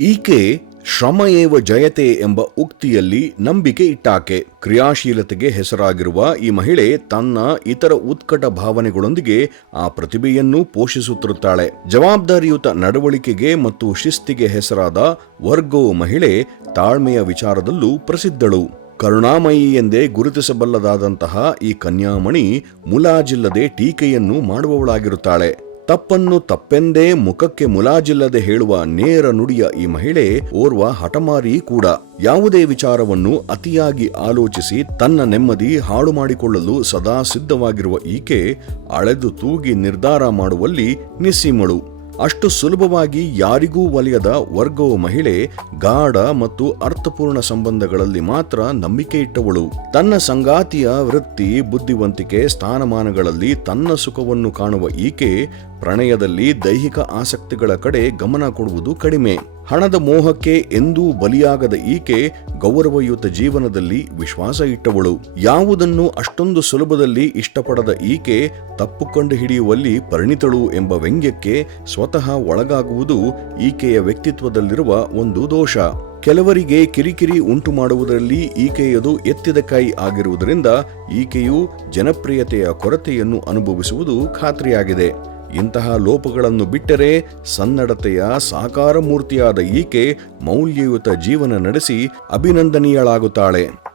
ಈಕೆ ಶ್ರಮ ಏವ ಜಯತೆ ಎಂಬ ಉಕ್ತಿಯಲ್ಲಿ ನಂಬಿಕೆ ಇಟ್ಟಾಕೆ ಕ್ರಿಯಾಶೀಲತೆಗೆ ಹೆಸರಾಗಿರುವ ಈ ಮಹಿಳೆ ತನ್ನ ಇತರ ಉತ್ಕಟ ಭಾವನೆಗಳೊಂದಿಗೆ ಆ ಪ್ರತಿಭೆಯನ್ನು ಪೋಷಿಸುತ್ತಿರುತ್ತಾಳೆ. ಜವಾಬ್ದಾರಿಯುತ ನಡವಳಿಕೆಗೆ ಮತ್ತು ಶಿಸ್ತಿಗೆ ಹೆಸರಾದ ವರ್ಗೋ ಮಹಿಳೆ ತಾಳ್ಮೆಯ ವಿಚಾರದಲ್ಲೂ ಪ್ರಸಿದ್ಧಳು. ಕರುಣಾಮಯಿ ಎಂದೇ ಗುರುತಿಸಬಲ್ಲದಾದಂತಹ ಈ ಕನ್ಯಾಮಣಿ ಮುಲಾಜಿಲ್ಲದೆ ಟೀಕೆಯನ್ನು ಮಾಡುವವಳಾಗಿರುತ್ತಾಳೆ. ತಪ್ಪನ್ನು ತಪ್ಪೆಂದೇ ಮುಖಕ್ಕೆ ಮುಲಾಜಿಲ್ಲದೆ ಹೇಳುವ ನೇರ ನುಡಿಯ ಈ ಮಹಿಳೆ ಓರ್ವ ಹಠಮಾರಿ ಕೂಡ. ಯಾವುದೇ ವಿಚಾರವನ್ನು ಅತಿಯಾಗಿ ಆಲೋಚಿಸಿ ತನ್ನ ನೆಮ್ಮದಿ ಹಾಳು ಮಾಡಿಕೊಳ್ಳಲು ಸದಾ ಸಿದ್ಧವಾಗಿರುವ ಈಕೆ ಅಳೆದು ತೂಗಿ ನಿರ್ಧಾರ ಮಾಡುವಲ್ಲಿ ನಿಸ್ಸೀಮಳು ಅಷ್ಟು ಸುಲಭವಾಗಿ ಯಾರಿಗೂ ಒಲಿಯದ ವರ್ಗವ ಮಹಿಳೆ, ಗಾಢ ಮತ್ತು ಅರ್ಥಪೂರ್ಣ ಸಂಬಂಧಗಳಲ್ಲಿ ಮಾತ್ರ ನಂಬಿಕೆ ಇಟ್ಟವಳು. ತನ್ನ ಸಂಗಾತಿಯ ವೃತ್ತಿ, ಬುದ್ಧಿವಂತಿಕೆ, ಸ್ಥಾನಮಾನಗಳಲ್ಲಿ ತನ್ನ ಸುಖವನ್ನು ಕಾಣುವ ಈಕೆ ಪ್ರಣಯದಲ್ಲಿ ದೈಹಿಕ ಆಸಕ್ತಿಗಳ ಕಡೆ ಗಮನ ಕೊಡುವುದು ಕಡಿಮೆ. ಹಣದ ಮೋಹಕ್ಕೆ ಎಂದೂ ಬಲಿಯಾಗದ ಈಕೆ ಗೌರವಯುತ ಜೀವನದಲ್ಲಿ ವಿಶ್ವಾಸ ಇಟ್ಟವಳು. ಯಾವುದನ್ನು ಅಷ್ಟೊಂದು ಸುಲಭದಲ್ಲಿ ಇಷ್ಟಪಡದ ಈಕೆ ತಪ್ಪು ಕಂಡು ಹಿಡಿಯುವಲ್ಲಿ ಪರಿಣಿತಳು ಎಂಬ ವ್ಯಂಗ್ಯಕ್ಕೆ ಸ್ವತಃ ಒಳಗಾಗುವುದು ಈಕೆಯ ವ್ಯಕ್ತಿತ್ವದಲ್ಲಿರುವ ಒಂದು ದೋಷ. ಕೆಲವರಿಗೆ ಕಿರಿಕಿರಿ ಉಂಟು ಮಾಡುವುದರಲ್ಲಿ ಈಕೆಯದು ಎತ್ತಿದ ಕೈ ಆಗಿರುವುದರಿಂದ ಈಕೆಯು ಜನಪ್ರಿಯತೆಯ ಕೊರತೆಯನ್ನು ಅನುಭವಿಸುವುದು ಖಾತ್ರಿಯಾಗಿದೆ. ಇಂತಹ ಲೋಪಗಳನ್ನು ಬಿಟ್ಟರೆ ಸನ್ನಡತೆಯ ಸಾಕಾರ ಮೂರ್ತಿಯಾದ ಈಕೆ ಮೌಲ್ಯಯುತ ಜೀವನ ನಡೆಸಿ ಅಭಿನಂದನೀಯಳಾಗುತ್ತಾಳೆ.